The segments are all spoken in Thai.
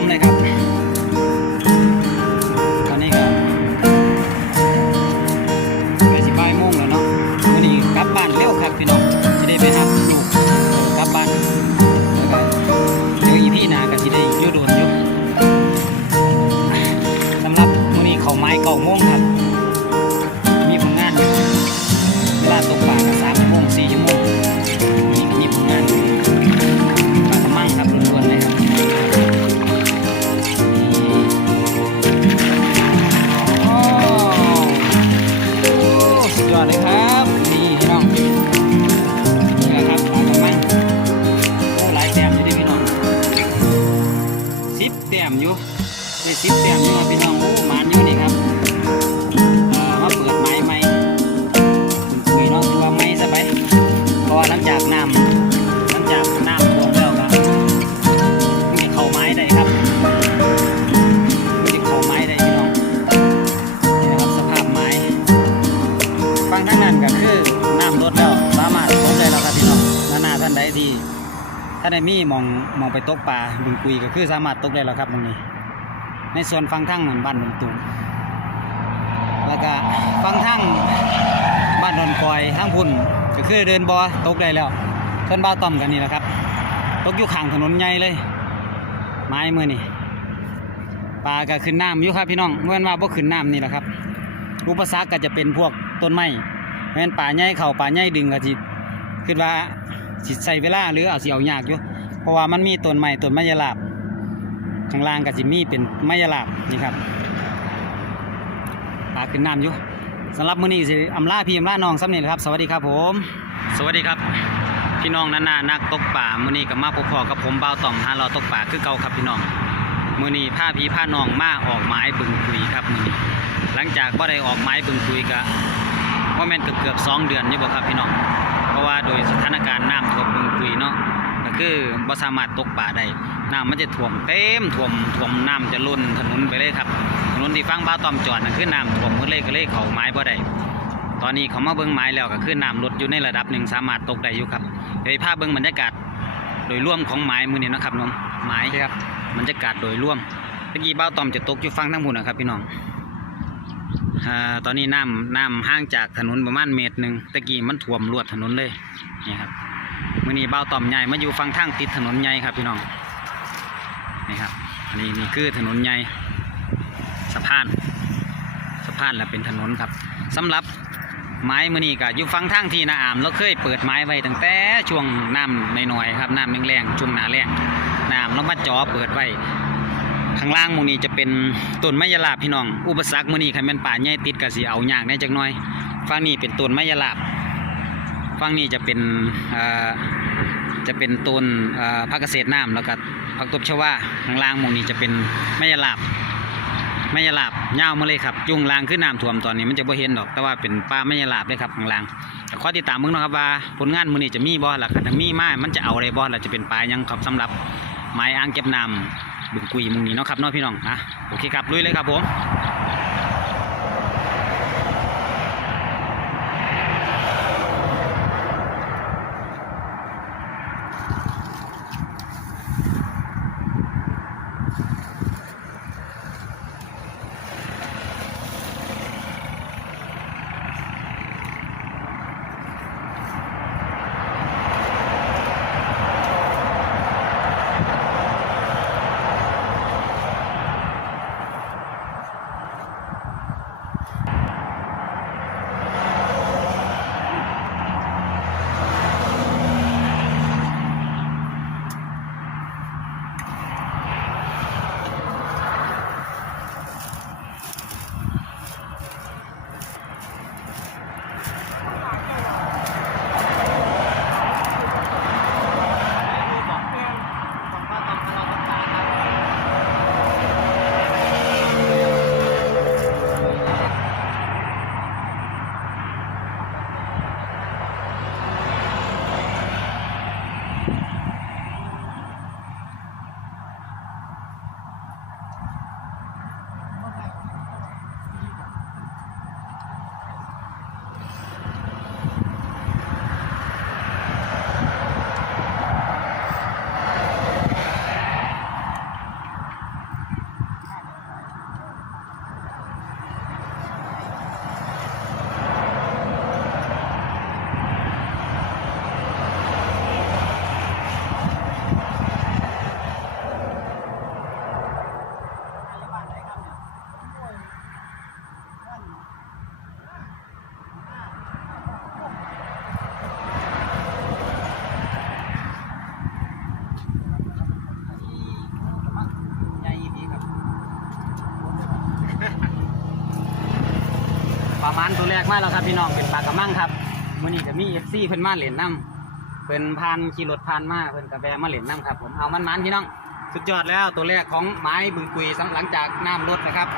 มเลยครับ ถ้าได้มีมองมองไปตกปลาบึงกุยก็คือสามารถตกได้แล้วครับตรงนี้ ในส่วนฟังทั้งเหมือนบ้านหนุนตูมแล้วก็ฟังทั้งบ้านดอนคอยทั้งพุ่นก็คือเดินบอตกได้แล้วเพิ่อนบ้าต่อมกันนี่แหละครับ ตกอยู่ข้างถนนใหญ่เลย ไม้มือนี่ปลาก็ขึ้นน้ำอยู่ครับพี่น้องเมื่อนว่าบ่ขึ้นน้ำนี่แหละครับอุปสรรคก็จะเป็นพวกต้นไม้เพราะฉะนั้นป่าใหญ่เข่าป่าใหญ่ดึงก็สิคิดว่า สิใส่เวลาหรือเอาสิเอายากอยู่เพราะว่ามันมีต้นไม้ต้นไม้ยะลาบข้างล่างก็สิมีเป็นไม้ยะลาบนี่ครับปลาขึ้นน้ำอยู่สำหรับมื้อนี้สิอำลาพี่อำลาน้องซ้ำนี่แหละครับ สวัสดีครับผม สวัสดีครับ พี่น้องนานานักตกป่ามื้อนี้กับมาพบพอกับผมบ่าวต่อมหาเราตกป่าคือเก่าครับพี่น้องมื้อนี้พาพี่พาน้องมาออกไม้บึงคุยครับมื้อนี้หลังจากบ่ได้ออกไม้บึงคุยก็ว่าแม่นเกือบเกือบสองเดือนอยู่บ่ครับพี่น้อง ว่าโดยสถานการณ์น้ำท่วมบึงคุยเนาะก็คือบ่สามารถตกป่าได้น้ำมันจะท่วมเต็มท่วมท่วมน้ำจะล้นถนนไปเลยครับถนนที่ฟังบ้าวตอมจอดนั่นคือน้ำท่วมก็เลยก็เลยเขาไม้บ่ได้ตอนนี้เขามาเบิ้งไม้แล้วก็คือน้ำลดอยู่ในระดับหนึ่งสามารถตกได้อยู่ครับเดี๋ยวภาพเบิ้งบรรยากาศโดยรวมของไม้มือนี้เนาะครับน้องไม้ครับบรรยากาศโดยรวมเมื่อกี้บ้าวตอมจะตกอยู่ฟังทั้งหมดนะครับพี่น้องอ่า ตอนนี้น้ำน้ำห่างจากถนนประมาณเมตรหนึ่งตะกี้มันท่วมลวดถนนเลยนี่ครับมื่อนี้เบ้าวตอมใหญ่มาอยู่ฟังทางติดถนนใหญ่ครับพี่น้องนี่ครับอันนี้นี่คือถนนใหญ่สะพานสะพานแล้วเป็นถนนครับสำหรับไม้มื่อนี้ก็อยู่ฟังทางที่นาอามเราเคยเปิดไม้ไว้ตั้งแต่ช่วงน้ำน้อยๆครับน้ำแรงๆช่วงหนาแรงน้ำเรามาจ่อเปิดไว้ ข้างล่างมูนี้จะเป็นต้นไม้ยะลาบพี่น้อง อุปสรรคมือนี้คันแม่นป่าใหญ่ติดกะสิเอายากแหน่จักหน่อยฝั่งนี้เป็นต้นไม้ยะลาบฝั่งนี้จะเป็นเอ่อจะเป็นต้นเอ่อผักเกษตรน้ำแล้วก็ผักตบชวาข้างล่างมูนี้จะเป็นไม้ยะลาบไม่ยาลาบยามาเลยครับจุงลางขึ้นน้ำท่วมตอนนี้มันจะบ่เห็นดอกแต่ว่าเป็นป่าไม่ยาลาบเลยครับข้างล่างข้อติดตามมึงนะครับว่าผลงานมือนี้จะมีบ่หลักถ้ามีมามันจะเอาอะไรบ่หรือจะเป็นปลายังครับสำหรับไม้อ่างเก็บน้ำ บึงกุยมึงนี้เนาะครับเนาะพี่น้องอะโอเคครับลุยเลยครับผม รกมาแล้วครับพี่น้องเป็นปลากระมังครับมื้อนี้ก็มี FC เพิ่นมาเล่นน้ำเพิ่นผ่านขี่รถผ่านมาเพิ่นกาแวะมาเล่นน้ำครับผมเอามันมันๆพี่น้องสุดยอดแล้วตัวแรกของไม้บึงกุยสำหลังจากน้ำลดนะครับ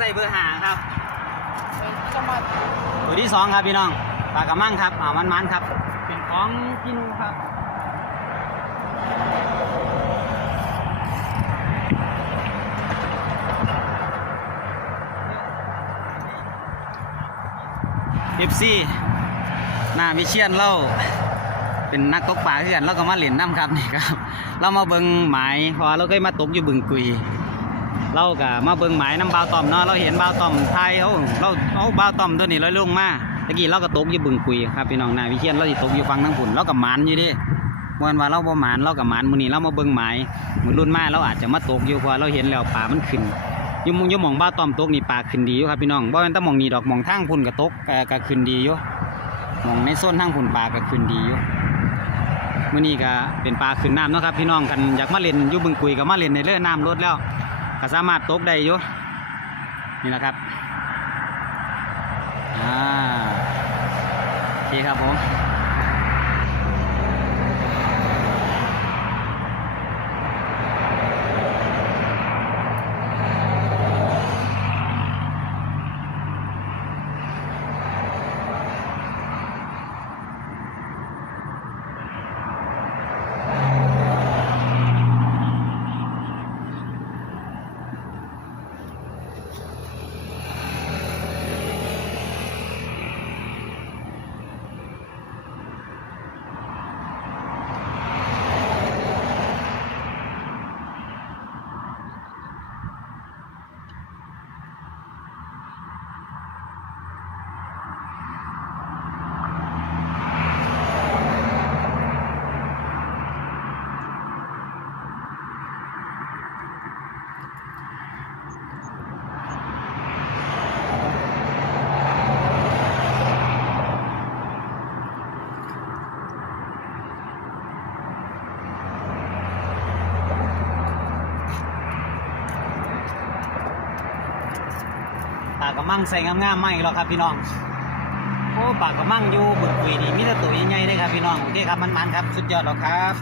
ใส่เบอร์หาครับจะมาตัวที่สองครับพี่น้องปลากระมังครับอ่ามันมันๆครับ เป็นของพี่นูครับเอฟซีหน้าวิเชียนเล่าเป็นนักตกปลาเพื่อนเราก็มาเล่นน้ำครับนี่ครับ เรามาเบิงหมายเพราะว่าเราเคยมาตกอยู่บึงกุย เราก็มาเบิ่งหมายน้ำบาวตอมเนาะเราเห็นบาวตอมไทยเขาเราเอาบาวตอมตัวนี้ลอยลงมาตะกี้เราก็ตกอยู่บึงกุยครับพี่น้องนาวิเชียนเราสิตกอยู่ฝั่งทั้งฝุ่นเรากับหมานอยู่ดิเมื่อวันว่าเราบ่หมานเรากับหมานมื้อนี้เรามาเบิ่งหมายมื้อรุ่นมาเราอาจจะมาตกอยู่พราะว่าเราเห็นแล้วป่ามันขึ้นยู่มองยู่หมองบาตอมตกนี่ป่าขึ้นดีอยู่ครับพี่น้องบ่แม่นแต่หมองนี้ดอกมองทางพุ่นก็ตกก็ก็ขึ้นดีอยู่มองในโซนทางพุ่นป่าก็ขึ้นดีอยู่มื้อนี้ก็เป็นปลาขึ้นน้ำเนาะครับพี่น้องกันอยากมาเล่นยู่บึงกุยก็มาเล่นในเรือน้ำลดแล้ว ก็สามารถตกได้อยู่นี่นะครับอ่าโอเคครับผม มั่งใส่งามๆไม่หรอกครับพี่น้องโอ้ปากกระมั่งอยู่บึกกุยนี่มีแต่ตัวใหญ่ๆเลยครับพี่น้องโอเคครับมันๆครับ สุดยอดหรอกครับ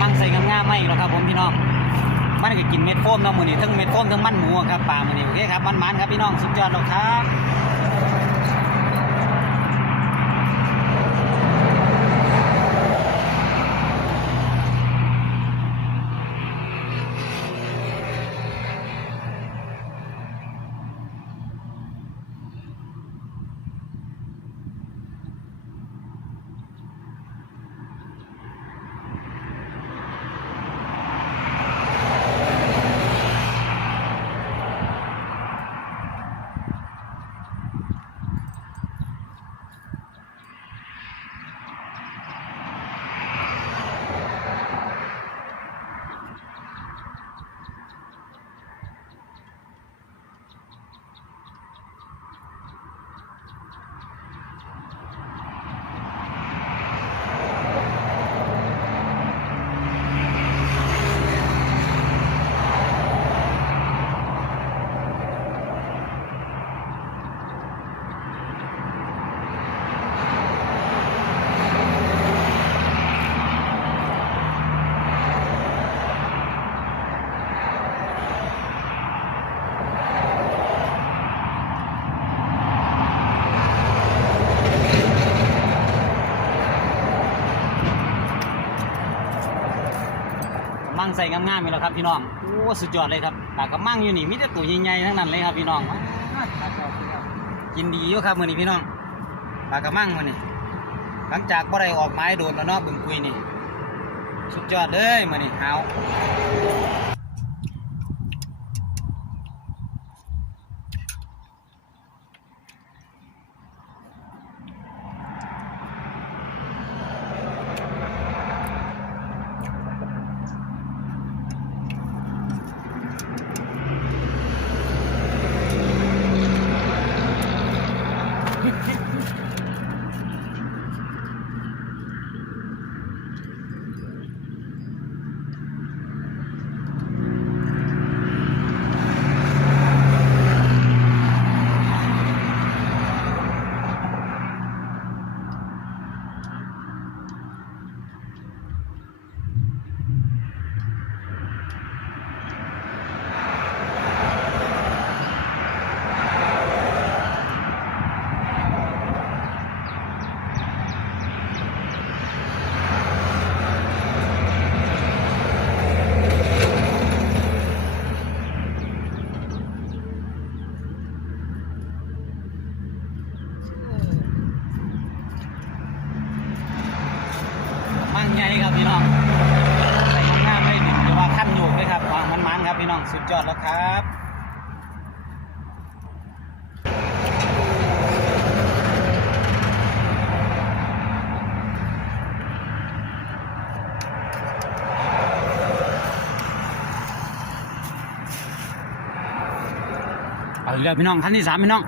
มั่งใส่งามๆไม่หรอกครับผมพี่น้อง มันก็กินเม็ดโฟมเนาะมือนี้ทั้งเม็ดโฟมทั้งมันหมูครับปลามือนี้โอเคครับมันๆครับพี่น้องสุดยอดแล้วครับ ใส่งามๆอยู่แล้วครับพี่น้องโอ้สุดยอดเลยครับปลากระมังอยู่นี่มีแต่ตัวใหญ่ๆทั้งนั้นเลยครับพี่น้องกินดีอยู่ครับมื้อนี้พี่น้องปลากระมังมื้อนี้หลังจากบ่ได้ออกไม้โดนแล้วเนาะบึงกุยนี่สุดยอดเลยมื้อนี้หาว มั่งใหญ่ครับพี่น้องใส่งามๆเลยจะว่าขั้นโยกเลยครับวางมันๆครับพี่น้องสุดยอดแล้วครับเอาอีก แล้วพี่น้องคันที่สามพี่น้อง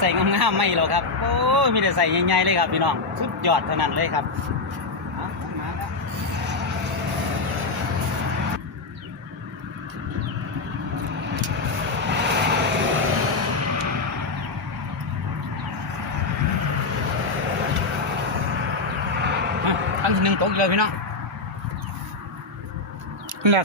ใส่งามๆไม่หรอกครับ โอ้มีแต่ใส่ใหญ่ๆเลยครับพี่น้อง สุดยอดเท่านั้นเลยครับอันที่หนึ่งตกอีกเลยพี่น้องนี่แหละ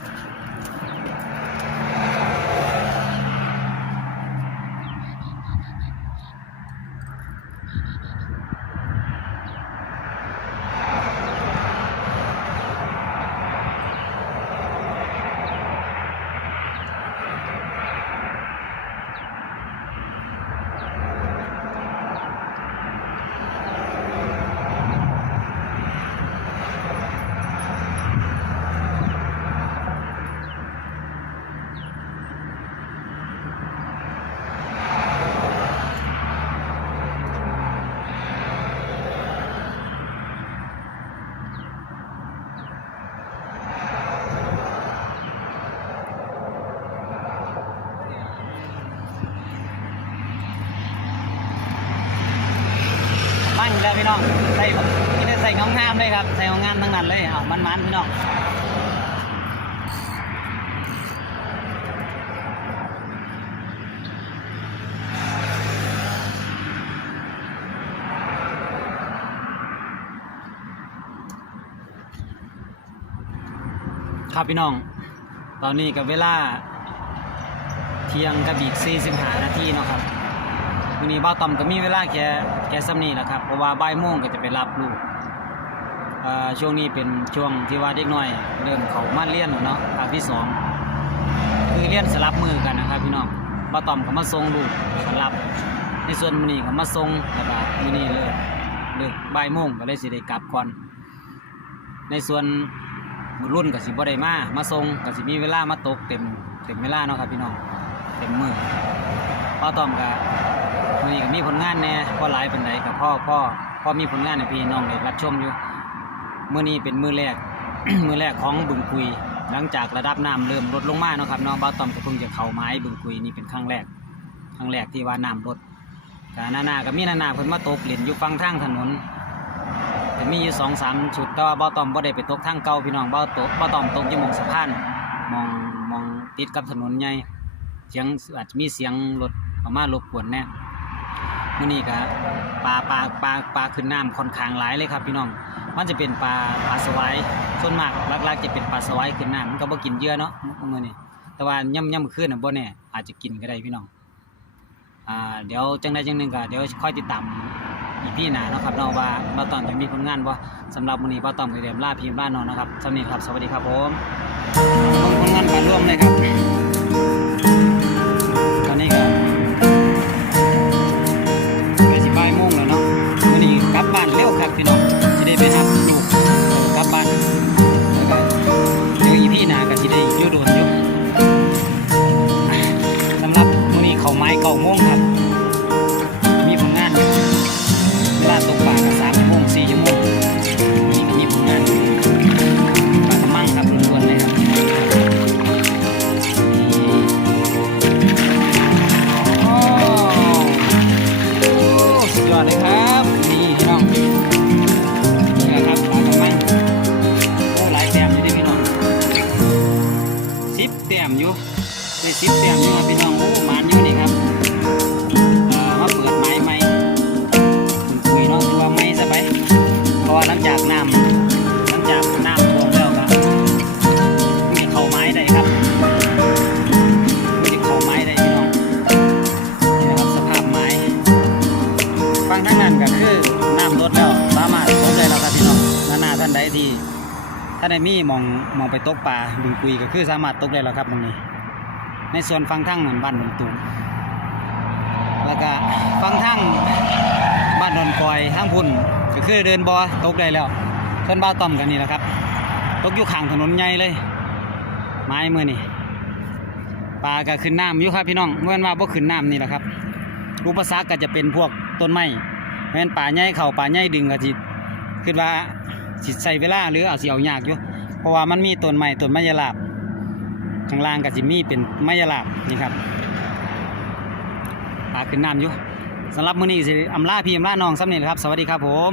มั่งอีกแล้วพี่น้อง ใส่ไม่ได้ใส่ งามๆเลยครับใส่งามๆทั้งนั้นเลยเอามันๆพี่น้องครับพี่น้อง ตอนนี้กับเวลา เที่ยงกับอีก 45 นาทีเนาะครับวันนี้บ้าต่อมก็มีเวลาแค่แค่ซ้ำนี้แหละครับ เพราะว่าบ่ายโมงก็จะไปรับลูก ช่วงนี้เป็นช่วงที่ว่าเด็กน้อย เริ่มเขามาเรียนเนาะภาคที่สองคือเรียนสลับมือกันนะครับพี่น้องบ้าต่อมก็มาส่งลูกสลับ ในส่วนมือนี้ก็มาส่งแล้วก็มื้อนี้เลยเลิกบ่ายโมงก็เลยสิได้กลับก่อน ในส่วนรุ่นก็สิบ่ได้มามาส่งก็สิมีเวลามาตกเต็มเต็มเวลาเนาะครับพี่น้องเต็มมือพ่อต้อมก็มื้อนี้ก็มีผลงานแหน่พ่อหลายปานใดกับพ่อพ่อพ่อมีผลงานให้พี่น้องได้รับชมอยู่ มื้อนี้เป็นมื้อแรก มื้อแรกของบึงกุย หลังจากระดับน้ำเริ่มลดลงมาเนาะครับเนาะบ่าตอมก็เพิ่งจะเข้าไม้บึงกุยนี่เป็นครั้งแรกครั้งแรกที่ว่าน้ำลดก็นานาก็มีนานาเพิ่นมาตกเล่นอยู่ฝั่งทางถนนจะมีอยู่สองสามชุดแต่ว่าบ่าตอมบ่ได้ไปตกทางเก่าพี่น้องบ่าตกบ่าตอมตกยู่มองสะพานมองมองติดกับถนนใหญ่เสียงอาจจะมีเสียงรถเข้ามารบกวนแน่มื้อนี้ก็ปลาปลาปลาปลาขึ้นน้ำค่อนข้างหลายเลยครับพี่น้อง มันจะเป็นปลาปลาสวายส่วนมากลักๆจะเป็นปลาสวายขึ้นหน้ำมันก็บ่กินเยื่อเนาะมื้อนี้แต่ว่าย่ำย่ำคืนน่ะบ่แน่อาจจะกินก็ได้พี่น้องอ่าเดี๋ยวจังใดจังหนึ่งก็เดี๋ยวค่อยติดตามอีพี่หนาเนาะครับเนาว่าบ่าตอมจะมีผลงานบ่สำหรับมื้อนี้บ่าตอมก็เรียมลาพี่ลาน้องนะครับสำนี้ครับ สวัสดีครับผมผลงานการร่วมเลยครับตอนนี้ก็ไปสิบ่ายโมงแล้วเนาะมื้อนี้กลับบ้านเร็วครับพี่น้อง สิไแต้มอยู่ได้สิบแต้มอยู่พี่น้อง ถ้าได้มีมองมองไปตกปลาบึงกุยก็คือสามารถตกได้แล้วครับตรงนี้ ในส่วนฟังทั้งเหมือนบ้านดอนตูมแล้วก็ฟังทั้งบ้านดอนคอยทั้งพุ่นก็คือเดินบอตกได้แล้วเพิ่นบ้าต้อมกันนี่แหละครับ ตกอยู่ข้างถนนใหญ่เลย ไม้มือนี่ปลาก็ขึ้นน้ำอยู่ครับพี่น้องเมื่อว่าบ่ขึ้นน้ำนี่แหละครับอุปสรรคก็จะเป็นพวกต้นไม้แม่นป่าใหญ่เข่าป่าใหญ่ดึงก็สิคิดว่า สิใส่เวลาหรือเอาสิเอายากอยู่เพราะว่ามันมีต้นไม้ต้นไม้ยลาบข้างล่างกับจะมีเป็นไม้ยลาบนี่ครับปลาขึ้นน้ำอยู่สำหรับมื้อนี้สิอำลาพี่อำลาน้องซ้ำนี่แหละครับ สวัสดีครับผม